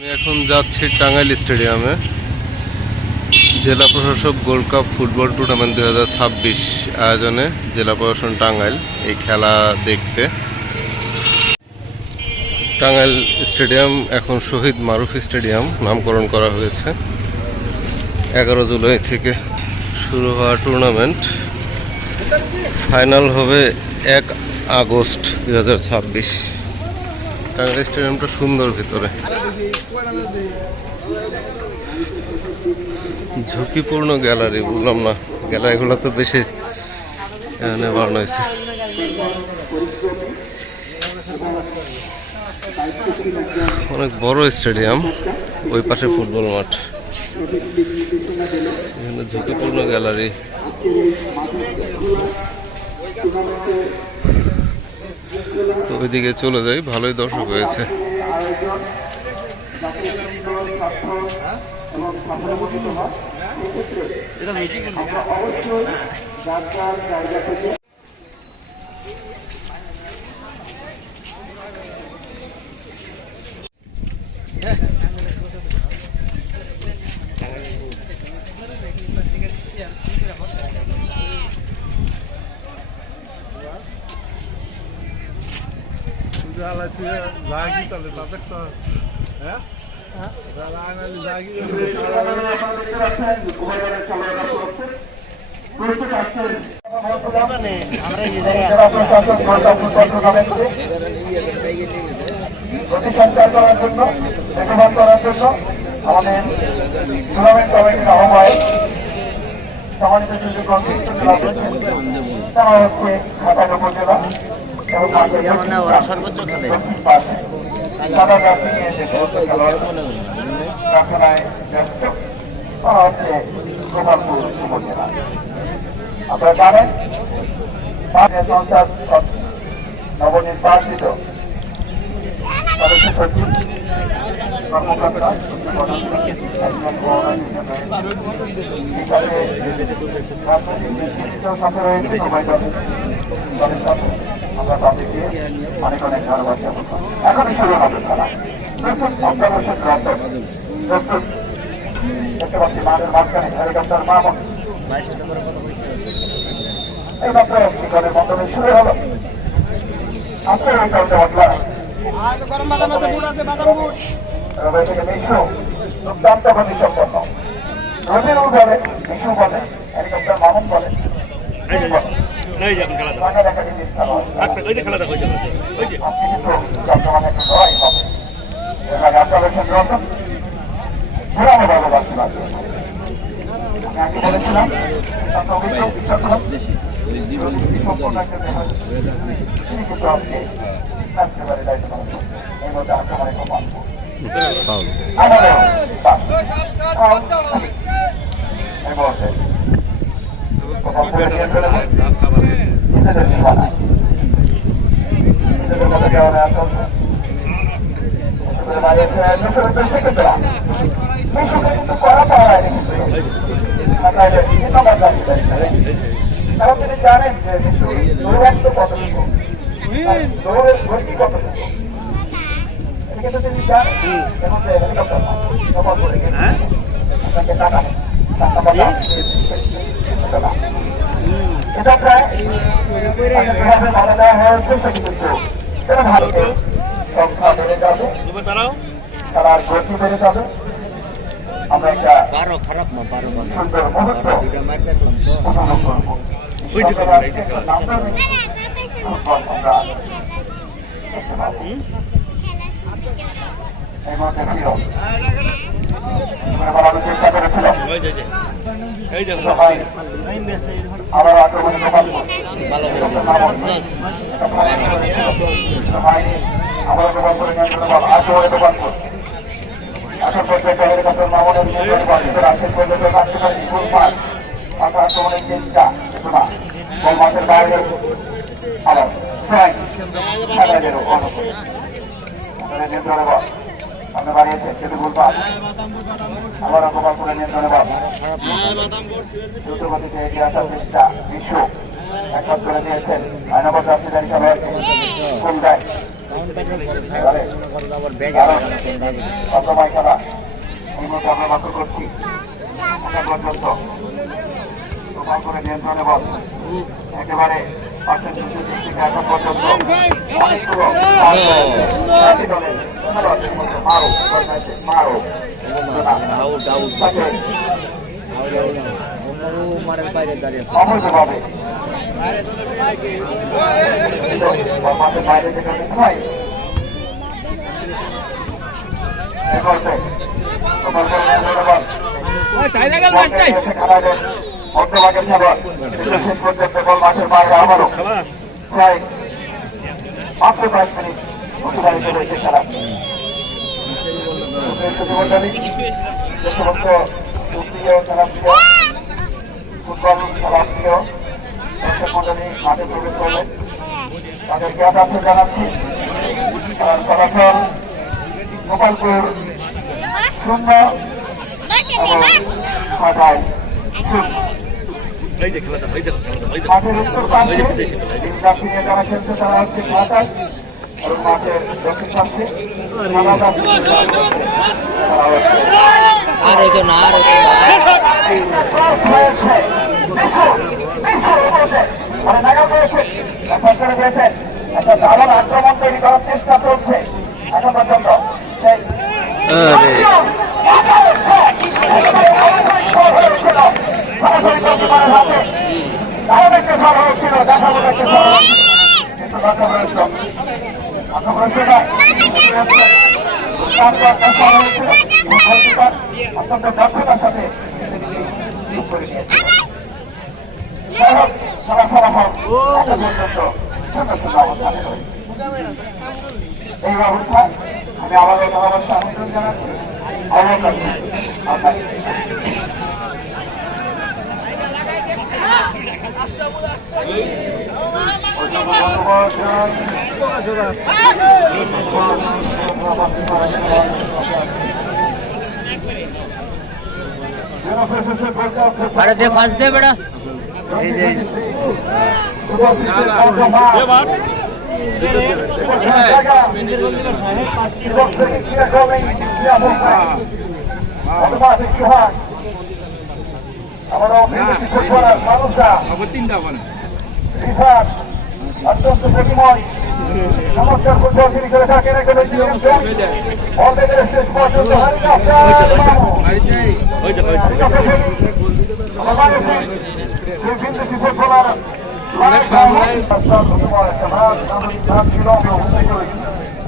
আমি এখন যাচ্ছি টাঙ্গাইল স্টেডিয়ামে জেলা প্রশাসক গোল্ড কাপ ফুটবল টুর্নামেন্ট 2026 আয়োজনে জেলা প্রশাসন টাঙ্গাইল এই খেলা দেখতে। টাঙ্গাইল স্টেডিয়াম এখন শহীদ মারুফ স্টেডিয়াম নামকরণ করা হয়েছে। 11 জুলাই থেকে শুরু হওয়া টুর্নামেন্ট ফাইনাল হবে 1 আগস্ট 2026। টাঙ্গাইল স্টেডিয়ামটা সুন্দর ভিতরে, ঝুঁকিপূর্ণ গ্যালারি, বললাম না গ্যালারিগুলো তো বেশি এখানে বানানো হয়েছে। অনেক বড় স্টেডিয়াম, ওই পাশে ফুটবল মাঠ, এখানে ঝুঁকিপূর্ণ গ্যালারি। তো ওইদিকে চলে যাই, ভালোই দর্শক হয়েছে। প্রতিসঞ্চার করার জন্য, দেখভাল করার জন্য আমাদের টুর্নামেন্ট কমিটির আহ্বায়ক সম্মানিত সুযোগ তারা হচ্ছে ঘাটাল উপজেলা এবং সর্বোচ্চ পাশে সাদা জাতি নিয়ে যে সমস্ত খেলাধুলায় ব্যস্ত তারা হচ্ছে গোপালপুর উপজেলা। আপনারা জানেন সংসদ নবনির্বাচিত সদস্য সচিব কর্মকর্তা সাথে রয়েছে সবাই দলের সাথে আমরা তাদেরকে অনেক অনেক ধন্যবাদ জানাবো। এখনই শুরু হবে খেলা। অত্যাবশ্যক দেখতে পাচ্ছি মাঠের মাঝখানে হেলিকপ্টার মামুন এইমাত্র একটি দলের মাধ্যমে শুরু হলো। আজকে এই দলটা বদলা দুর্দান্ত গতি সম্পন্ন রবিউ বলে, বিশু বলে, হেলিকপ্টার মামুন বলে, বলেছিলাম কারণ তিনি জানেন যে দৌড়ান্ত কতটুকু, দৌড়ের গতি কতটুকু, কিন্তু তিনি জানেন এবং হেলিকপ্টার করে আপনাকে টাকা এটা প্রায় ভালো দেওয়া হয়েছে, কিন্তু ভারতে সংখ্যা বেড়ে যাবে, তার গতি বেড়ে যাবে। আমরা একটা সুন্দর মুহূর্ত উপভোগ করবো। চেষ্টা করেছিলাম আবার আক্রমণে আমরা দোকান করে আক্রমণে দোকান করছি। এখন পর্যন্ত হেলিকপ্টার মামুনের শেষ পর্যন্ত কার্যকরী গোল পাস, মাথা আক্রমণের চেষ্টা কিন্তু না, গোল মাঠের বাইরে আবার নিয়ন্ত্রণে বল সামনে বাড়িয়েছে, কিন্তু গোল পাস আবারও গোপাল করে নিয়ন্ত্রণে বল, দ্রুত গতিতে এগিয়ে আসার চেষ্টা, বিশ্ব একমাত্র করে দিয়েছেন আইনগত রাষ্ট্রীয় খেলোয়াড়কে গোল দেয় অসময় খেলা এই মধ্যে আমরা লক্ষ্য করছি এখন পর্যন্ত প্রমাণ করে নিয়ন্ত্রণে বল একেবারে অত্যন্ত দিক থেকে এখন পর্যন্ত অনেকগুলো মারো মারো অবৈধভাবে বাইরে থেকে হয় মধ্যভাগের খেলোয়াড় শেষ পর্যন্ত বল মাঠের বাইরে আবারও প্রায় মাত্র 5 মিনিট অতিবাহিত হয়েছে খেলা যে সমস্ত সুপ্রিয় খেলাপ্রিয় ফুটবল খেলাপ্রিয় দর্শক মন্ডলী মাঠে প্রবেশ করবেন তাদেরকে আদার্থ জানাচ্ছি ফলাফল গোপালপুর 0 এবং মাথায় মাঠের উত্তর পাশে নিয়ে যারা খেলছে তারা হচ্ছে মাথায় এবং মাঠের দক্ষিণ পাশে একটা দারুণ আক্রমণ তৈরি করার চেষ্টা চলছে এখন পর্যন্ত অত্যন্ত দক্ষতার সাথে এই অবস্থায় আমি আমাদের অবস্থা আমন্ত্রণ জানাচ্ছি अरे दे फास्ट दे बेटा অত্যন্ত প্রতিময় চমৎকার ফুটবল তিনি করে থাকেন শেষ পর্যন্ত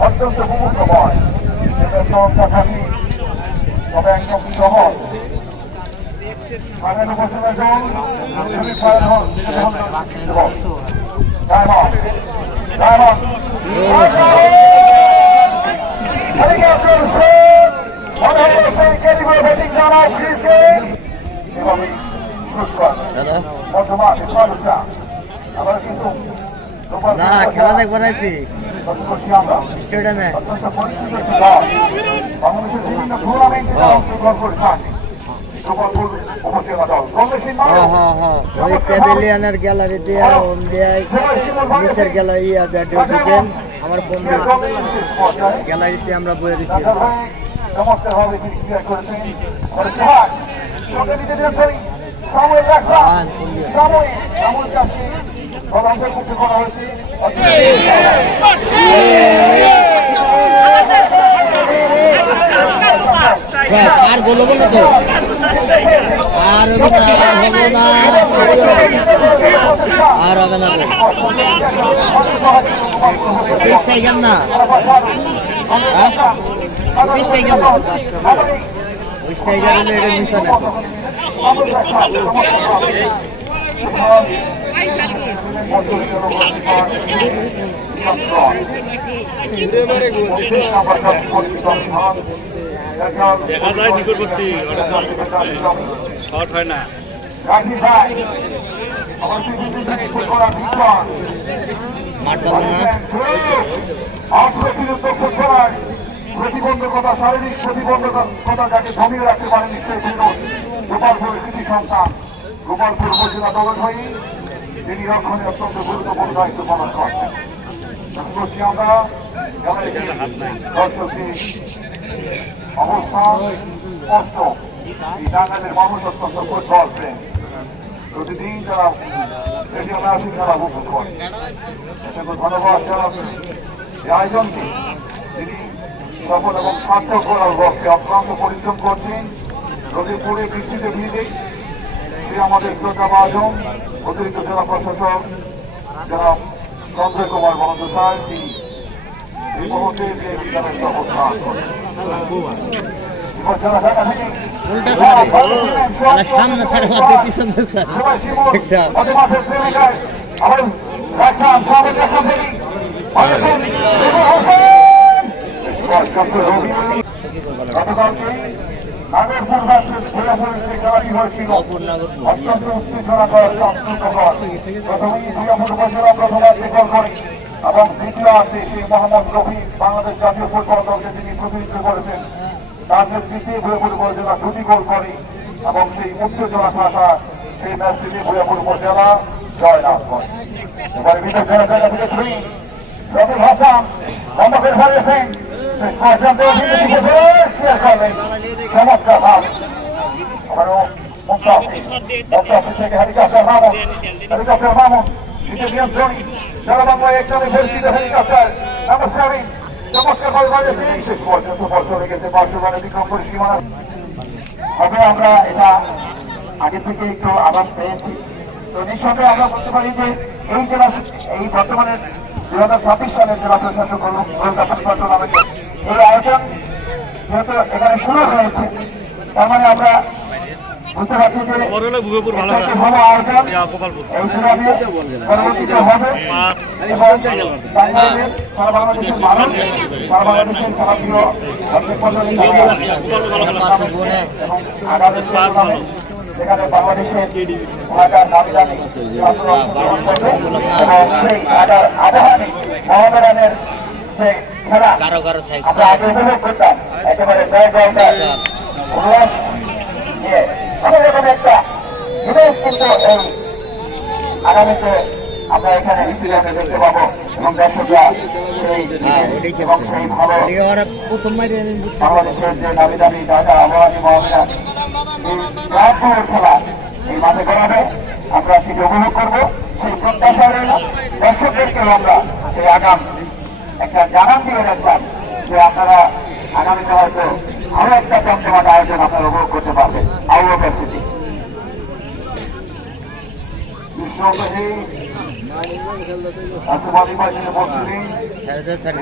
অত্যন্ত মুহূর্তময় তবে একদম সহজ ৫ বছরের জল ডায়মন্ড ডায়মন্ড না খেলা দেখ বানাইছি স্টেডিয়ামে বাংলাদেশের বিভিন্ন টুর্নামেন্টে অংশগ্রহণ করে থাকে ওই প্যাভিলিয়নের গ্যালারি দিয়ে ওম দিয়ে নিচের গ্যালারি ঢুকেন আমার ফোন দিয়ে গ্যালারিতে আমরা বয়ে দিচ্ছি আর বলো বলো তো আর হবে না আর হবে না টাইগার না টাইগার না ওই টাইগার হলে এটা মিশন আছে দেখা যায় নিকটবর্তী শর্ট হয় না প্রতিবন্ধকতা শারীরিক প্রতিবন্ধকতা যাকে ধমিয়ে রাখতে পারেনি সেই গোপালপুর কৃষি সন্তান গোপালপুর উপজেলা দলধারী তিনি রক্ষণে অত্যন্ত গুরুত্বপূর্ণ দায়িত্ব পালন করছেন আমরা দর্শকদের অবস্থান স্পষ্ট। এই টাঙ্গাইলের মানুষ অত্যন্ত ফুটবল প্রেম। প্রতিদিন যারা স্টেডিয়ামে আসে তারা উপভোগ করে। অসংখ্য ধন্যবাদ জানাচ্ছি এই আয়োজনকে যিনি সফল এবং সার্থক করার লক্ষ্যে অক্লান্ত পরিশ্রম করছেন। রোদে পড়ে বৃষ্টিতে ভিজে সে আমাদের শ্রদ্ধা ভাজন অতিরিক্ত জেলা প্রশাসক যারা চন্দ্র কুমার বন্দ্যোপাধ্যায় তিনি এই মুহূর্তে বিদ্যালয়ের অবস্থান করেন। সামনে স্যার মাঝে পিছনে স্যার নাগরপুর ভার্সেস ভোলাপুর যে খেলাটি হয়েছিল অত্যন্ত উত্তেজনাকর চাঞ্চল্যকর। প্রথমেই ভোলাপুর উপজেলা প্রথমার্ধে গোল করে এবং দ্বিতীয়ার্ধে সেই মোহাম্মদ রফি বাংলাদেশ জাতীয় ফুটবল দলকে তিনি প্রতিনিধিত্ব করেছেন। তার নেতৃত্বে ভোলাপুর উপজেলা 2টি গোল করে এবং সেই উত্তেজনা থাকা সেই ম্যাচটিতে ভোলাপুর উপজেলা জয়লাভ করে। এবারে বিশেষ জায়গা থেকে ধরি রবিউল হাসান মোহাম্মদের হারিয়েছেন চমৎকার ভাব আবারও মুক্তাফিজ থেকে হেলিকপ্টার মামুন নিজে নিয়ন্ত্রণ সারা বাংলায় একদমই পরিচিত হেলিকপ্টার নমস্কার চমৎকার ভাবে বাজেছে শেষ পর্যন্ত বল চলে গেছে পার্শ্ববানে বিক্রম করে সীমানা হবে। আমরা এটা আগে থেকে একটু আভাস পেয়েছি। তো নিঃসন্দেহে আমরা বলতে পারি যে এই জেলা এই বর্তমানে 2026 সালের জেলা প্রশাসক ফুটবল টুর্নামেন্টের এই আয়োজন যেহেতু এখানে শুরু হয়েছে তার মানে আমরা বুঝতে পারছি যে ভালো আয়োজন এই টুর্নামেন্ট পরবর্তীতে হবে এবং টাঙ্গাইলের সারা বাংলাদেশের মানুষ সারা বাংলাদেশের খেলাধুলো এবং আগামী যেখানে বাংলাদেশের ঢাকার নামি দামি এবং সেই ঢাকার আবাহনী মহামেডানের যে খেলা আমরা আগে উপভোগ করতাম একেবারে জয় জয়কার উল্লাস নিয়ে অন্যরকম একটা জিনিস কিন্তু এই আগামীতে আমরা এখানে স্টেডিয়ামে দেখতে পাবো এবং দর্শকরা সেই এবং সেই ভালো বাংলাদেশের যে নামি দামি ঢাকা আবাহনী মহামেডান খেলা এই মাঠে করাবে আমরা সেটি উপভোগ করবো। সেই প্রত্যাশা রইল দর্শকদেরকে আমরা সেই আগাম একটা জানান দিয়ে রাখলাম যে আপনারা আগামীতে হয়তো আরো একটা চমচমাট আয়োজন আপনারা উপভোগ করতে পারবেন। আরো উপস্থিতি বিশ্বব্যাপী নির্বাচনে বলছিলেন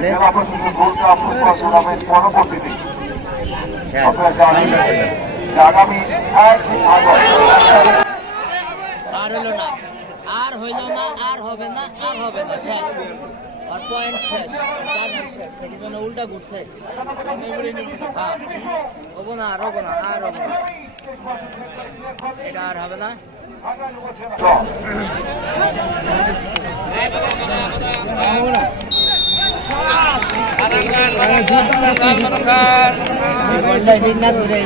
জেলা প্রশাসন গোল্ডকাপ ফুটবল টুর্নামেন্ট পরবর্তীতে আপনারা জানেন আগামী 1 আগস্ট আর হলো না আর হইল না আর হবে না আর হবে না শেষ আর পয়েন্ট শেষ শেষ নাকি যেন উল্টা ঘুরছে হ্যাঁ হবো না আর হবো না আর হবো না এটা আর হবে না না ঘুরে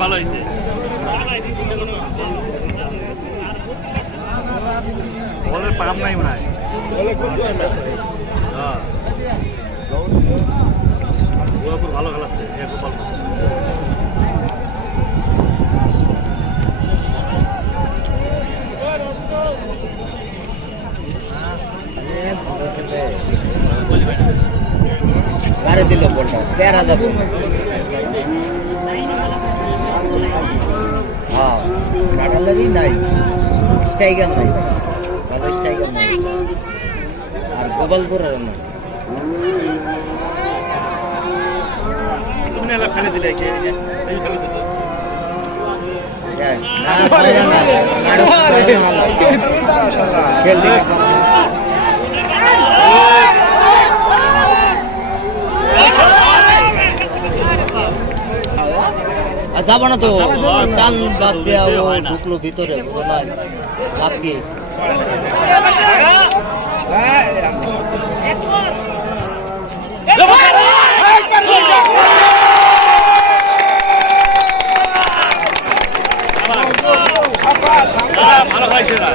ভালো হয়েছে বলের পাম নাই মনে হয় ভালো খেলাচ্ছে গোপাল কারে দিল বলটা তেরা যাব হ্যাঁ কাটালারই নাই স্ট্রাইকার নাই ভালো স্ট্রাইকার নাই আর গোপালপুরের না তুমি না ফেলে দিলে কে এই ফেলে দিছো যাব না তো টান বাদ দেওয়া ঢুকলো ভিতরে লাভ কি ভালো খাইছে না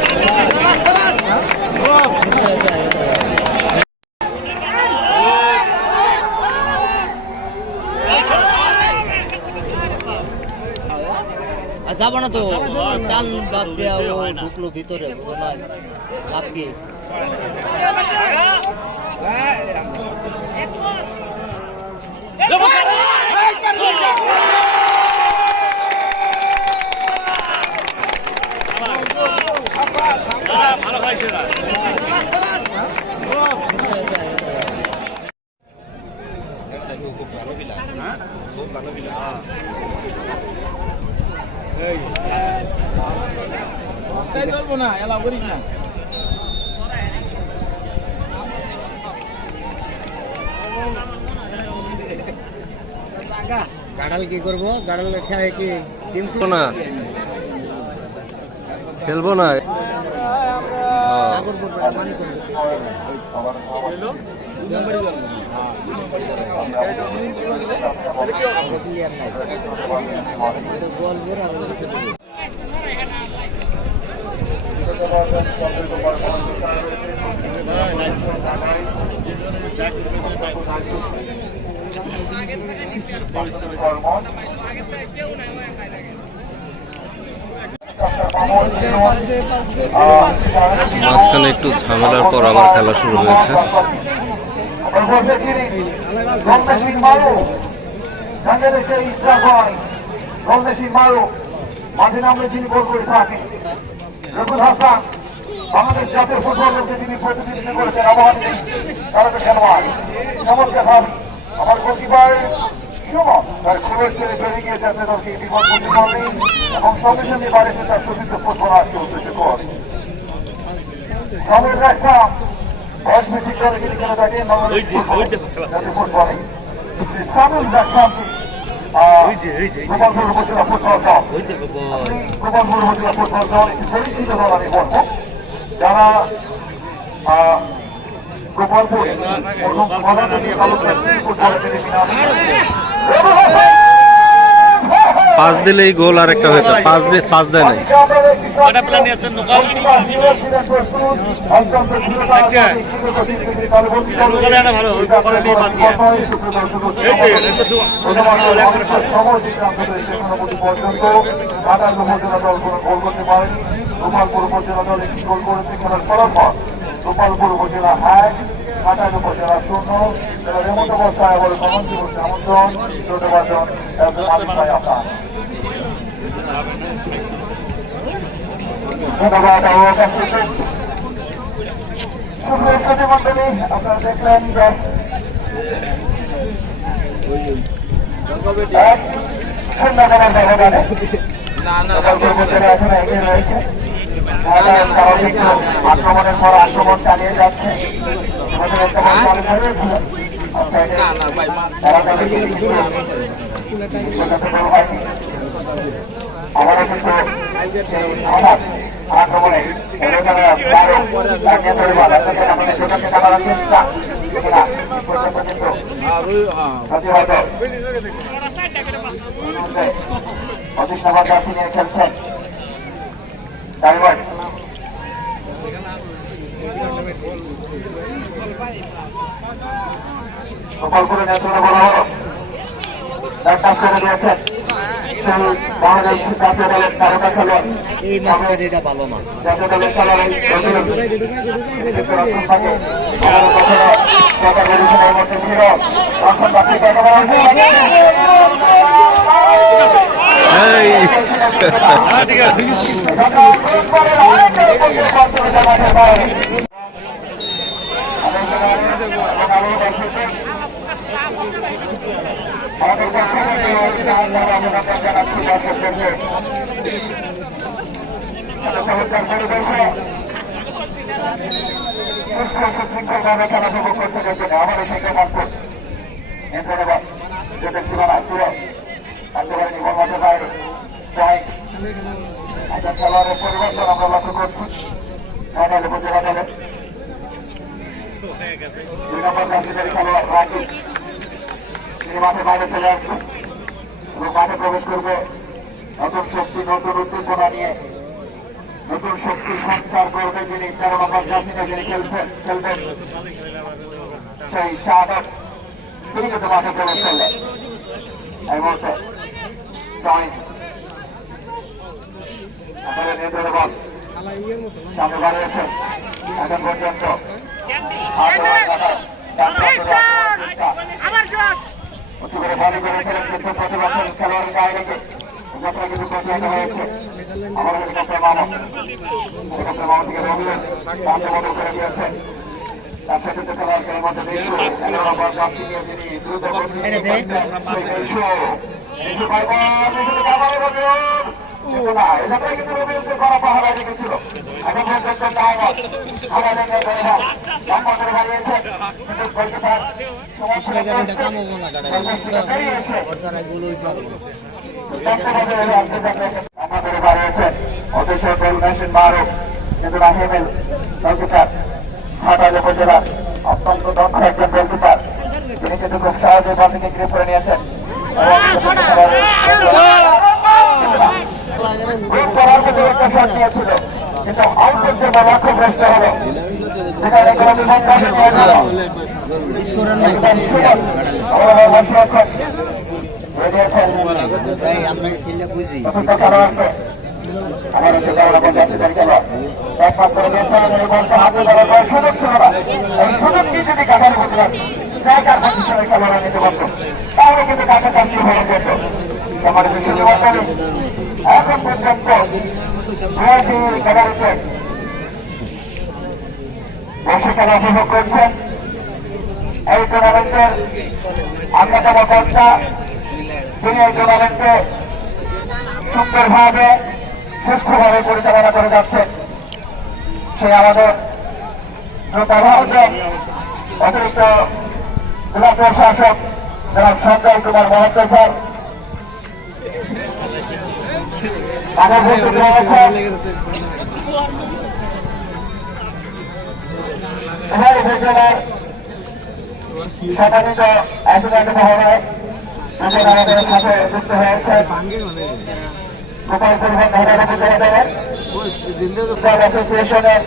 যাবো না তো টান বাদ দেওয়া ঢুকলো ভিতরে লাভ কি ভালো খাইছে না চলবো না এলাও করিস না গাড়াল কি করবো গাড়াল খেয়ে কি টিম না খেলবো না পানি মাঝখানে একটু ঝামেলার পর আবার খেলা শুরু হয়েছে। মাঠে নামলে যিনি গোল করে থাকেন রকুল হাসান বাংলাদেশ জাতীয় ফুটবল দলকে যিনি প্রতিনিধিত্ব করেছেন আবহাওয়া তারা তো খেলোয়াড় চমৎকার ভাবে আমার প্রতিবার সুমন তার খুবের ছেড়ে চলে গিয়ে যাচ্ছে দলকে বিপদ করতে পারবে এবং সঙ্গে সঙ্গে বাড়িতে তার সতীর্থ ফুটবলারকে উদ্দেশ্য করে সময় রাখতাম বয়স ভিত্তিক দলে যিনি খেলে থাকেন বাংলাদেশ জাতীয় ফুটবলে সামুল রাখতাম গোপালপুর উপজেলা ফুটবল দল গোপালপুর উপজেলা ফুটবল দল একটি পরিচিত দল আমি বলবো যারা গোপালপুরে পাঁচ দিলেই গোল আর একটা হইতো, পাঁচ দেয় নাই। গোপালপুর উপজেলা দল একটি গোল করেছে খেলার ফলাফল গোপালপুর উপজেলা 1 কাটাইল উপজেলা 0 যারা রেমোট অবস্থায় আবার কমন্ত্রী করছে আমন্ত্রণ ছোট বাজন আপনার ধন্যবাদ মন্ডলী আপনারা দেখলেন যে আক্রমণের পর আক্রমণ চালিয়ে যাচ্ছে আবারও কিন্তু আক্রমণে চেষ্টা প্রতিষ্ঠাবাদ নিয়ে খেলছেন গোপালপুরে নেতৃত্ব বলা হলো কাজ করে দিয়েছেন বাংলাদেশ জাতীয় দলের তারকা খেলোয়াড় এই মাস্টার এটা ভালো না জাতীয় দলের খেলোয়াড় সুশৃঙ্খলভাবে খেলা উপভোগ করতে যেতেন আমাদের সঙ্গে মাত্র ধন্যবাদ যেটা ছিল না তুরন্ত একেবারে নিবন্ধ বাইরে পয়েন্ট একটা খেলোয়াড়ের পরিবর্তন আমরা লক্ষ্য করছি টাঙ্গাইল উপজেলা দলের 2 নম্বর জাতীয় খেলোয়াড় রাকিব তিনি মাঠে বাইরে চলে আসবে এবং মাঠে প্রবেশ করবে নতুন শক্তি নতুন উদ্দীপনা নিয়ে নতুন শক্তি সঞ্চার করবে যিনি 13 নম্বর জার্সিতে যিনি খেলবেন সেই শাহাদাত তিনি কিন্তু মাঠে প্রবেশ করলেন এই মুহূর্তে জয়েন্ট আসলে নিয়ন্ত্রণ বল সামনে বাড়িয়েছেন এখন পর্যন্ত উঁচু করে বলি করেছিলেন কিন্তু প্রতিবছর খেলোয়াড়ের গায়ে রেখে যাত্রা কিন্তু প্রতিহত হয়েছে আমার হেলিকপ্টার মানব থেকে রবিউল কান্তে বদল করে দিয়েছে তার সাথে খেলোয়াড়কে এর মধ্যে দেখু 11 নম্বর জার্সি নিয়ে তিনি দ্রুত কিন্তু রবিউলকে করা পাহারা রেখেছিল এখন পর্যন্ত হারিয়েছে কিন্তু গোলকিপার আমাদের বাড়িয়েছে অফিসের গোল মেশিন মারুফ কিন্তু রাহিমেল গোলকিপার হাটাইল উপজেলা অত্যন্ত দক্ষ একজন গোলকিপার তিনি কিন্তু খুব সহজে বল থেকে গ্রিপ করে নিয়েছেন নিয়েছিল কিন্তু আউটের জন্য লক্ষ্য ভ্রষ্ট হল যেখানে কোনো আমার হচ্ছে জাতীয় খেলোয়াড় একমাত্র হাতে ধরার কোনো সুযোগ ছিল না এই সুযোগটি যদি কাটার বুঝলেন স্ট্রাইকার পজিশনের খেলোয়াড়রা নিতে পারত তাহলে কিন্তু কাটা চাষি হয়ে যেত আমার দেশের যুবকদের এখন পর্যন্ত খেলাড়িতে বসে খেলা উপভোগ করছেন এই টুর্নামেন্টের অন্যতম কর্তা যিনি এই টুর্নামেন্টে সুন্দরভাবে সুষ্ঠুভাবে পরিচালনা করে যাচ্ছেন সে আমাদের অতিরিক্ত জেলা প্রশাসক জনাব সঞ্জয় কুমার মহন্ত স্যার উপজেলার সম্মানিত অ্যাডভোকেট মহোদয় আমাদের সাথে যুক্ত হয়েছে গোপাল পরিবহন ঢাকা উপজেলা দলের অ্যাসোসিয়েশনের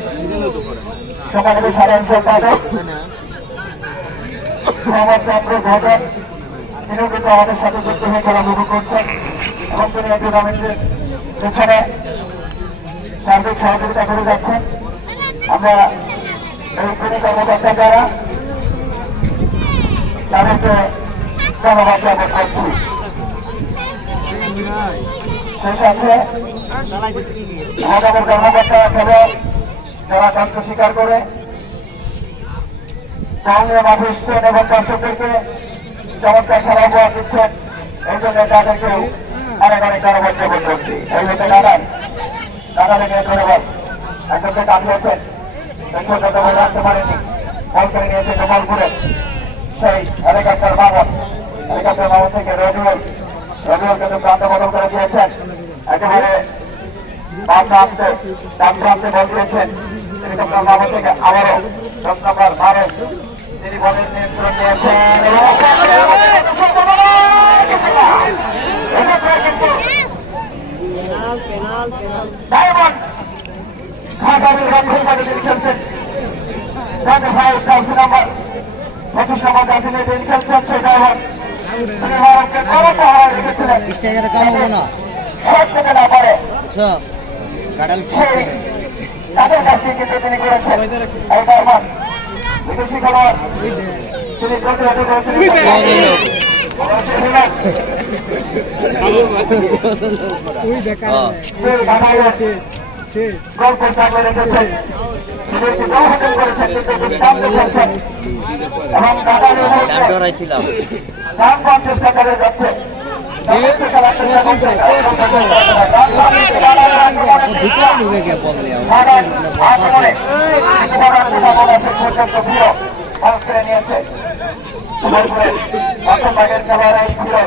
সম্মানিত সাধারণ সম্পাদক মোহাম্মদ চন্দ্র ঘটক তিনিও কিন্তু আমাদের সাথে যুক্ত হয়ে খেলা উপভোগ করছেন এবং তিনি এই টুর্নামেন্টের পেছনে সার্বিক সহযোগিতা করে যাচ্ছেন আমরা এই তিনি কর্মকর্তা যারা তাদেরকে ধন্যবাদ জ্ঞাপন করছি সেই সাথে আমাদের কর্মকর্তা খেলে যারা কষ্ট স্বীকার করে টাউনে মাঠে এসছেন এবং দর্শকদেরকে চমৎকার খেলা উপহার দিচ্ছেন এই জন্য তাদেরকে অনেক অনেক ধন্যবাদ জ্ঞাপন করছি এই হতে দাদাকে ধন্যবাদ একজনকে কাটিয়েছেন এই পর্যন্ত রাখতে পারেনি বল করে নিয়েছে গোপালপুরে সেই হেলিকপ্টার মামন থেকে রবিউল কিন্তু প্রান্ত বদল করে দিয়েছেন একেবারে ডান প্রান্তে বল দিয়েছেন হেলিকপ্টার মামন থেকে আবারও 10 নম্বর ভারত তিনি বলের নিয়ন্ত্রণ নিয়েছেন ডায়মন্ড ঢাকা নির্বাচন তিনি খেলছেন 25 নম্বর জাতীয় তিনি খেলছেন সেই ডায়মন্ড তিনি ভারতকে কোনো পাহারা রেখেছিলেন স্টেজের কাম হবো না শট পেতে না পারে গাড়াল তাদের কাছ থেকে কিন্তু তিনি করেছেন এই ডায়মন্ড বিদেশি খেলোয়াড় তিনি প্রতিহত করেছিলেন গল্প সামনে রেখেছেন নিজেকে দৌড়াতে করেছেন কিন্তু দুর্দান্ত খেলছেন এবং ডরাইছিলাম রান পাওয়ার চেষ্টা করে যাচ্ছে ভিতরে ঢুকে গিয়ে বল নেওয়া পর্যন্ত প্রিয় বল করে নিয়েছে খেলোয়াড় এই প্রিয়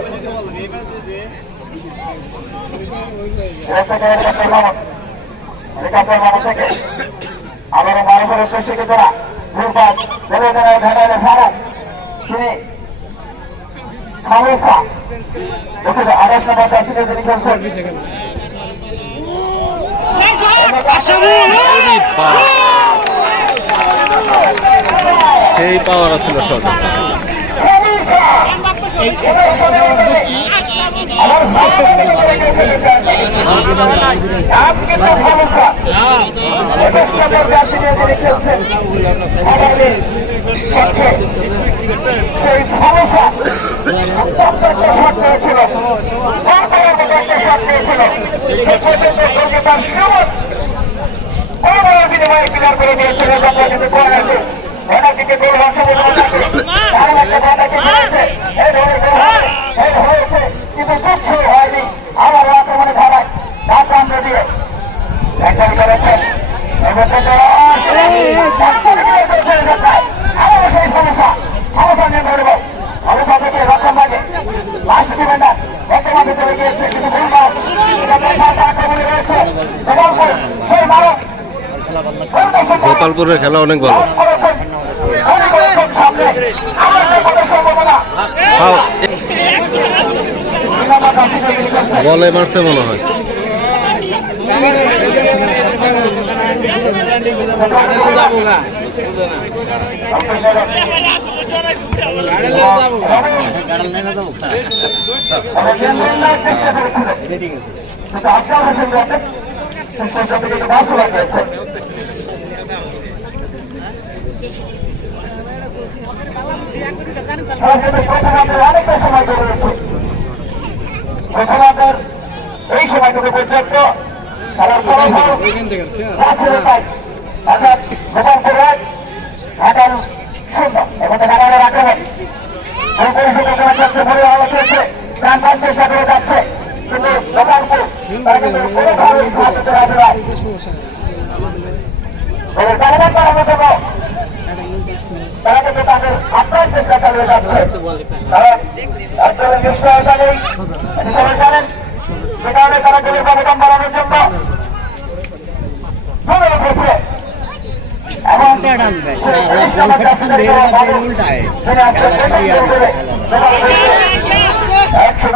হেলিকপ্টার মামা থেকে আবারও মারুফের উদ্দেশ্যে তোরা দুর্বল ভেবে দেয় ভেড়ালে ফারুক তিনি খালেসা দেখুন 28 নম্বর জার্সিতে যিনি খেলছেন সেই পাওয়ার ছিল শট হয়নি আবার আক্রমণে ধারায় কাঁচা দিয়ে একজন করেছেন আবারও সেই সমস্যা সমস্যা নিয়ে ধরব সমস্যা থেকে রক্ষণ লাগে লাস্ট ডিফেন্ডার একটা মাঝে চলে গিয়েছে কিন্তু আক্রমণে রয়েছে সেই মারক গোপালপুরের খেলা অনেক ভালো বলে মারছে মনে হয় অনেকটা সময় ধরে রয়েছে আপনার এই সময়টুকু পর্যন্ত খেলার ফলাফল অর্থাৎ গোপালপুর 1 ঢাকার 0 এবং ঢাকার আক্রমণ এই পরিষদের সময় চলছে ভরে হওয়া চলছে প্রাণ প্রাণ চেষ্টা করে যাচ্ছে কিন্তু গোপালপুর তারা কিন্তু কোনোভাবেই ঘাট দিতে রাজি নয় টার্গেট করানোর জন্য তারা কিন্তু তাদের আপ্রাণ চেষ্টা চালিয়ে যাচ্ছে কারণ একজনের নিশ্চয়তা নেই সবাই জানেন যে কারণে তারা গোলের ব্যবধান বাড়ানোর জন্য চলে উঠেছে এবং একশো